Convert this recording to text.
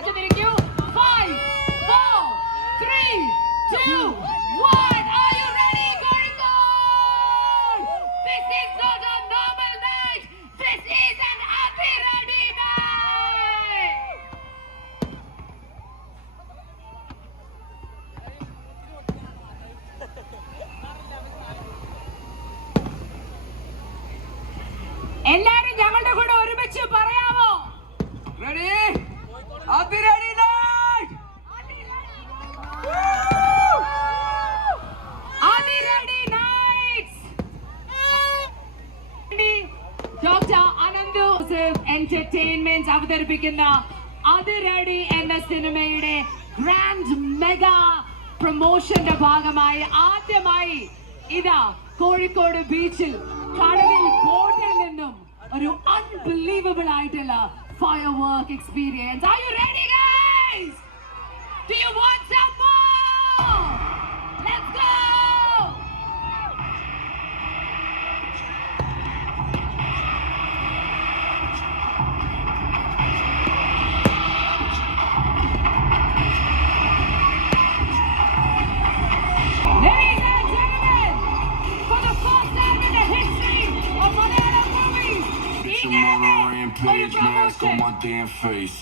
കാത്തുനിൽക്കൂ. 5, 4, 3, 2, 1. Are you ready, Kozhikode? This is not a normal night. This is an Athiradi night. എല്ലാരും ഞങ്ങളുടെ കൂടെ ഒരുമിച്ച് പറയാമോ? Ready? Athiradi night! Athiradi nights! Dr. Anandu Entertainment അവതരിപ്പിക്കുന്ന അതിരടി എന്ന സിനിമയുടെ ഗ്രാൻഡ് മെഗാ പ്രൊമോഷന്റെ ഭാഗമായി ആദ്യമായി ഇതാ കോഴിക്കോട് ബീച്ചിൽ കടലിൽ ബോട്ടിൽ നിന്നും ഒരു അൺബിലീവബിൾ ആയിട്ടുള്ള firework experience. Are you ready, guys? Do you want some more? Let's go! Ladies and gentlemen, for the first time in the history of Malayalam movies, Bitch, I'm on a rampage, mask on my damn face.